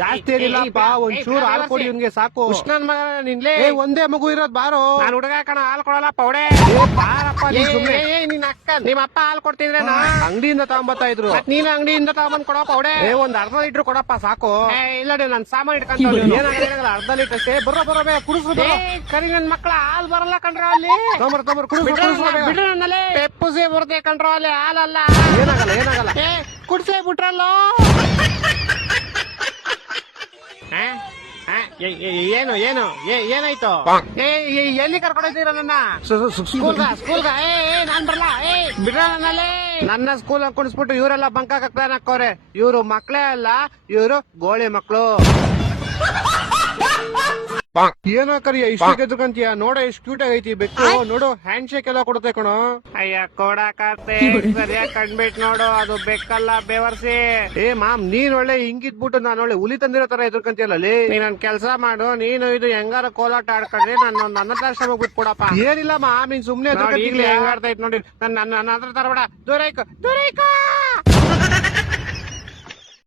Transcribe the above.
ಜಾಸ್ತಿ ಏನಿಲ್ಲಪ್ಪ, ಒಂಚೂರು ಹಾಲು ಕೊಡಿ ಇವ್ನಿಗೆ ಸಾಕು. ನನ್ ಮಗ ನಿನ್ಲೆ ಒಂದೇ ಮಗು ಇರೋದ್ ಬಾರೋ. ನಾನ್ ಹುಡುಗ ಕಣ ಹಾಲು ಕೊಡಲ್ಲ ಪೌಡೆ. ಬಾರಪ್ಪ ನೀನ್ ಸುಮ್ನೆ. ನಿನ್ ಅಕ್ಕ ನಿಮ್ಮ ಅಪ್ಪ ಹಾಲು ಕೊಡ್ತಿದ್ರೆ ಅಂಗಡಿಯಿಂದ ತಗೊಂಬತ್ತಾ ಇದ್ರು. ನೀನ್ ಅಂಗಡಿಯಿಂದ ತಗೊಂಡ್ ಕೊಡೋ ಪೌಡೆ. ಒಂದ್ ಅರ್ಧ ಲೀಟರ್ ಕೊಡಪ್ಪ ಸಾಕು. ಇಲ್ಲ ನನ್ ಸಾಮಾನ್ ಇಟ್ಕೊಂತ ಏನಾಗಲ್ಲ, ಅರ್ಧ ಲೀಟರ್ ಅಷ್ಟೇ. ಬರೋ ಬೇಗ ಕುಡಿಸ್ಬಿಟ್ಟು. ಕರಿ ನನ್ ಮಕ್ಳ ಹಾಲ್ ಬರಲ್ಲ ಕಣ್ರ ಅಲ್ಲಿ. ತೊಂಬರ್ ಬಿಡ್ರ ನನ್ನಲ್ಲಿ ಪೆಪ್ಪುಸೇ ಬರುತ್ತೆ ಕಣ್ರ ಅಲ್ಲಿ, ಹಾಲಲ್ಲ. ಏನಾಗಲ್ಲ. ಕುಡ್ಸೇ ಬಿಟ್ರಲ್ಲ. ಏನು ಏನಾಯ್ತು? ಎಲ್ಲಿ ಕರ್ಕೊಂಡೋಗ್ತೀರ ನನ್ನ? ಸ್ಕೂಲ್ಗ ನಾನ್ ಬರಲ್ಲ. ಬಿಡ್ರ ನನ್ನಲ್ಲಿ. ನನ್ನ ಸ್ಕೂಲ್ ಕುಣಿಸ್ಬಿಟ್ಟು ಇವರೆಲ್ಲ ಬಂಕ ಪ್ಲಾನ್ ಹಾಕೋರೆ. ಇವ್ರು ಮಕ್ಳೇ ಅಲ್ಲ, ಇವ್ರು ಗೋಳಿ ಮಕ್ಳು. ಏನೋ ಕರಿಯ ಇಷ್ಟು ಗೆದ್ದುಕಂತೀಯ? ನೋಡ ಎಷ್ಟು ಕ್ಯೂಟ್ ಆಗೈತಿ ಬೆಕ್ಕು. ನೋಡು ಹ್ಯಾಂಡ್ ಶೇಕ್ ಎಲ್ಲ ಕೊಡುತ್ತೆ ಕಣೋ. ಅಯ್ಯ ಕೊಡಕತ್ತೆ ಸರಿಯಾಗಿ ಕಂಡ್ಬಿಟ್ ನೋಡು, ಅದು ಬೆಕ್ಕಲ್ಲ ಬೇವರ್ಸಿ. ಮಾಮ್ ನೀನ್ ಒಳ್ಳೆ ಹಿಂಗಿದ್ಬಿಟ್ಟು ನಾನು ಒಳ್ಳೆ ಹುಲಿ ತಂದಿರೋ ತರ ಎದುರ್ಕಂತೀಯಲ್ಲ. ನೀನ್ ಕೆಲ್ಸ ಮಾಡು, ನೀನು ಇದು ಹೆಂಗಾರ ಕೋಲಾಟ ಆಡ್ಕೊಂಡ್ರಿ ನಾನು ಅನಾಥಾಶ್ರಮ ಬಿಟ್ಬಿಡಪ್ಪ. ಏನಿಲ್ಲ ಮಾಮ್, ನೀನ್ ಸುಮ್ನೆ ಹೆಂಗಾಡ್ತೈತ್ ನೋಡಿ. ನನ್ನ ಹತ್ರ ತರಬೇಡ. ದೂರೈಕ